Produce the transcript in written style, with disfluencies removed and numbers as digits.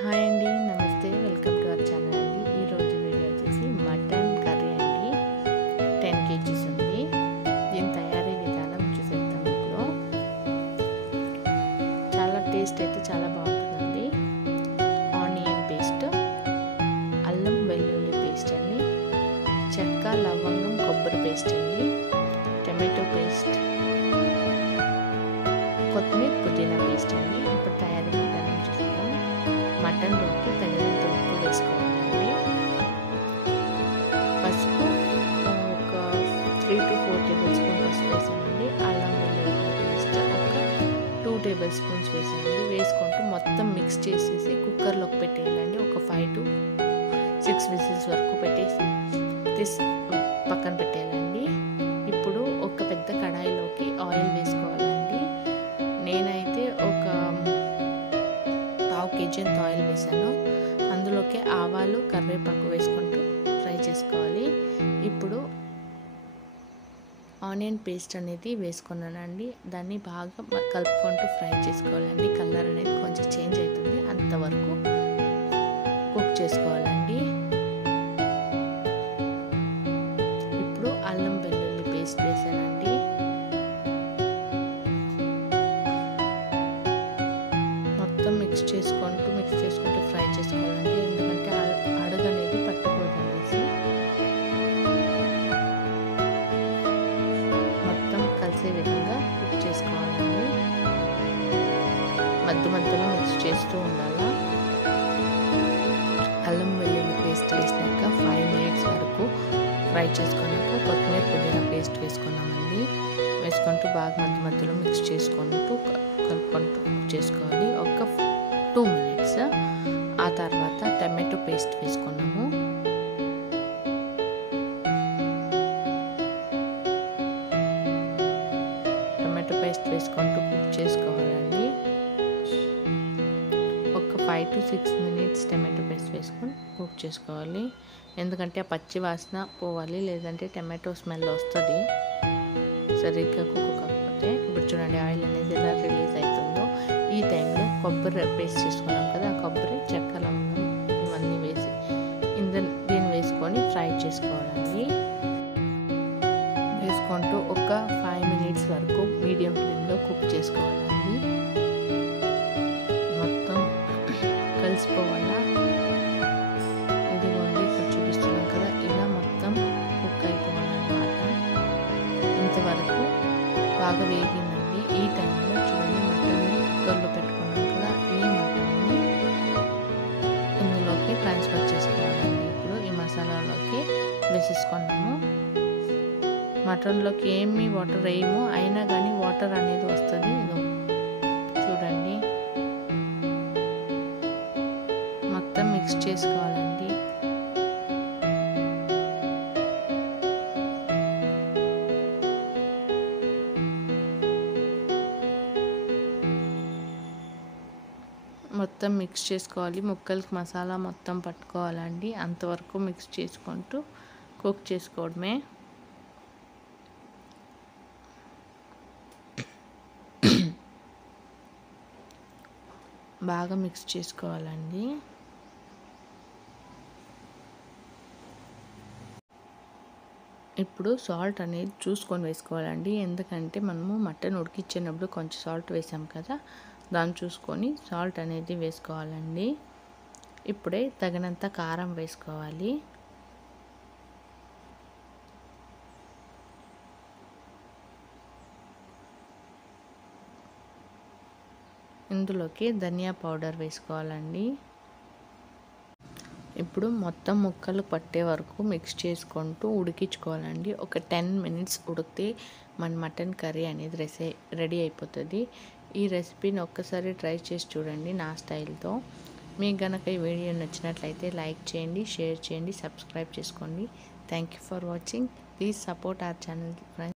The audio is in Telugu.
హాయ్ అండి, నమస్తే, వెల్కమ్ టు అవర్ ఛానల్ అండి. ఈరోజు వీడియో వచ్చేసి మటన్ కర్రీ అండి. 10 kgs ఉంది. దీని తయారీ విధానం చూసేద్దాం. ఇప్పుడు చాలా టేస్ట్ అయితే చాలా బాగుంటుందండి. ఆనియన్ పేస్ట్, అల్లం వెల్లుల్లి పేస్ట్ అండి, చెక్క లవంగం కొబ్బరి పేస్ట్ అండి, టమాటో పేస్ట్, కొత్తిమీర పుదీనా పేస్ట్ అండి. ఇప్పుడు తయారీ విధానం చూద్దాం. మటన్లోకి తగినంత ఉప్పు వేసుకోవాలండి. పసుపు ఒక 3 to 4 tablespoons పసుపు వేసానండి. అల్లం వెల్లుల్లి పేస్ట్ ఒక 2 tablespoons వేసానండి. వేసుకుంటూ మొత్తం మిక్స్ చేసేసి కుక్కర్లోకి పెట్టేయాలండి. ఒక 5 to 6 విజిల్స్ వరకు పెట్టేసి పక్కన పెట్టేయాలండి. ఇప్పుడు ఒక పెద్ద కడాయిలోకి ఆయిల్ వేసుకోవాలండి. నేనైతే ఒక 1/2 kg అంత ఆయిల్ వేసాను. అందులోకి ఆవాలు కరివేపాకు వేసుకుంటూ ఫ్రై చేసుకోవాలి. ఇప్పుడు ఆనియన్ పేస్ట్ అనేది వేసుకున్నానండి. దాన్ని బాగా కలుపుకుంటూ ఫ్రై చేసుకోవాలండి. కలర్ అనేది కొంచెం చేంజ్ అవుతుంది, అంతవరకు కుక్ చేసుకోవాలండి. ఇప్పుడు అల్లం వెల్లుల్లి పేస్ట్ వేసానండి. మిక్స్ చేసుకుంటూ ఫ్రై చేసుకోవాలండి. ఎందుకంటే అడుగు అనేది పట్టకూడదు అనేసి మొత్తం కలిసే విధంగా కుక్ చేసుకోవాలండి. మధ్యలో మిక్స్ చేస్తూ ఉండాలా. అల్లం వెల్లుల్లి పేస్ట్ వేసినాక 5 minutes వరకు ఫ్రై చేసుకున్నాక కొత్తిమీర పుదీనా పేస్ట్ వేసుకున్నామండి. వేసుకుంటూ బాగా మధ్యలో మిక్స్ చేసుకుంటూ కలుపుకుంటూ కుక్ చేసుకోవాలి. ఒక 2 minutes. ఆ తర్వాత టమాటో పేస్ట్ వేసుకున్నాము. టమాటో పేస్ట్ వేసుకుంటూ కుక్ చేసుకోవాలండి. ఒక 5 to 6 minutes టమాటో పేస్ట్ వేసుకొని కుక్ చేసుకోవాలి. ఎందుకంటే ఆ పచ్చి వాసన పోవాలి, లేదంటే టమాటో స్మెల్ వస్తుంది సరిగ్గా కుక్ కాకపోతే. ఇప్పుడు చూడండి ఆయిల్ అనేది ఎలా రిలీజ్ అవుతుందో. ఈ టైంలో కొబ్బరి పేస్ట్ చేసుకున్నాం కదా, ఆ కొబ్బరి, చెక్క, లవంగం ఇవన్నీ వేసి దీన్ని వేసుకొని ఫ్రై చేసుకోవాలండి. వేసుకుంటూ ఒక 5 minutes వరకు మీడియం ఫ్లేమ్లో కుక్ చేసుకోవాలండి. మొత్తం కలిసిపోవాలా. ఇదిగోండి ఇక్కడ చూపిస్తున్నాం కదా, ఇలా మొత్తం కుక్ అయిపోవాలన్నమాట. ఇంతవరకు బాగా వేగిందండి. ఈ టైంలో చూడండి మటన్ని కుక్కర్లో పెట్టుకున్నాం కదా, ఈ మటన్ని ఇందులోకి ట్రాన్స్ఫర్ చేసుకోవాలండి. ఇప్పుడు ఈ మసాలాలోకి వేసేసుకున్నాము. మటన్లోకి ఏమి వాటర్ వేయము, అయినా కానీ వాటర్ అనేది వస్తుంది. చూడండి మొత్తం మిక్స్ చేసుకోవాలండి. మొత్తం మిక్స్ చేసుకోవాలి. ముక్కలకి మసాలా మొత్తం పట్టుకోవాలండి. అంతవరకు మిక్స్ చేసుకుంటూ కుక్ చేసుకోవడమే. బాగా మిక్స్ చేసుకోవాలండి. ఇప్పుడు సాల్ట్ అనేది చూసుకొని వేసుకోవాలండి. ఎందుకంటే మనము మటన్ ఉడికించినప్పుడు కొంచెం సాల్ట్ వేసాం కదా, దాన్ని చూసుకొని సాల్ట్ అనేది వేసుకోవాలండి. ఇప్పుడే తగినంత కారం వేసుకోవాలి. ఇందులోకి ధనియా పౌడర్ వేసుకోవాలండి. ఇప్పుడు మొత్తం ముక్కలు పట్టే వరకు మిక్స్ చేసుకుంటూ ఉడికించుకోవాలండి. ఒక 10 minutes ఉడికితే మన మటన్ కర్రీ అనేది రెడీ అయిపోతుంది. ఈ రెసిపీని ఒక్కసారి ట్రై చేసి చూడండి నా స్టైల్తో. మీకు కనుక ఈ వీడియో నచ్చినట్లయితే లైక్ చేయండి, షేర్ చేయండి, సబ్స్క్రైబ్ చేసుకోండి. Thank you for watching. Please support our channel friends.